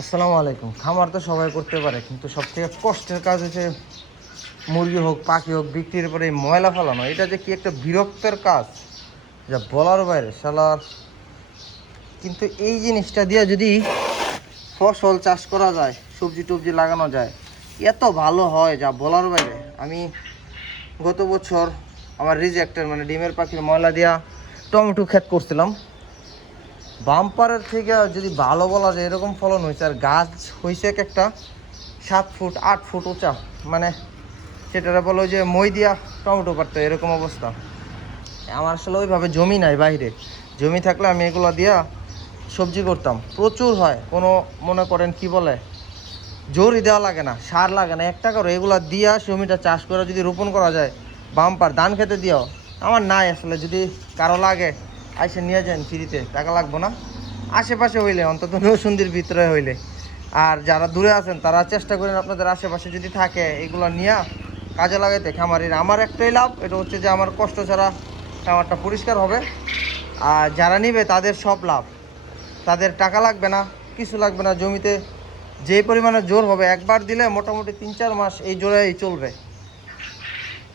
আসসালামু আলাইকুম। খামার তো সবাই করতে পারে, কিন্তু সব থেকে কষ্টের কাজ হচ্ছে মুরগি হোক, পাখি হোক, বিক্রির পরে ময়লা ফেলানো। এটা যে কি একটা বিরক্তের কাজ, যা বলার বাইরে সালার কিন্তু এই জিনিসটা দিয়ে যদি ফসল চাষ করা যায়, সবজি টবজি লাগানো যায়, এত ভালো হয় যা বলার বাইরে। আমি গত বছর আমার রিজেক্টের মানে ডিমের পাখির ময়লা দিয়া টমেটো ক্ষেত করছিলাম। বাম্পারের থেকে যদি ভালো বলা যায়, এরকম ফলন হয়েছে। আর গাছ হয়েছে এক একটা সাত ফুট, আট ফুট উঁচা। মানে সেটারা বলো যে মই দিয়া টমেটো পারতো এরকম অবস্থা। আমার আসলে ওইভাবে জমি নাই বাইরে। জমি থাকলে আমি এগুলো দিয়া সবজি করতাম। প্রচুর হয়, কোনো মনে করেন কি বলে, জোরই দেওয়া লাগে না, সার লাগে না। একটা করো এগুলো দিয়া জমিটা চাষ করে যদি রোপণ করা যায়, বাম্পার ধান খেতে দিও আমার নাই আসলে, যদি কারও লাগে। আইসে নিয়ে যান ফ্রিতে, টাকা লাগবো না। আশেপাশে হইলে, অন্তত নৌসুন্দির ভিতরে হইলে। আর যারা দূরে আছেন, তারা চেষ্টা করেন আপনাদের আশেপাশে যদি থাকে, এগুলো নিয়ে কাজে লাগাইতে। খামারির আমার একটাই লাভ, এটা হচ্ছে যে আমার কষ্ট ছাড়া খামারটা পরিষ্কার হবে। আর যারা নিবে, তাদের সব লাভ। তাদের টাকা লাগবে না, কিছু লাগবে না জমিতে। যে পরিমাণে জোর হবে, একবার দিলে মোটামুটি তিন চার মাস এই জোরেই চলবে।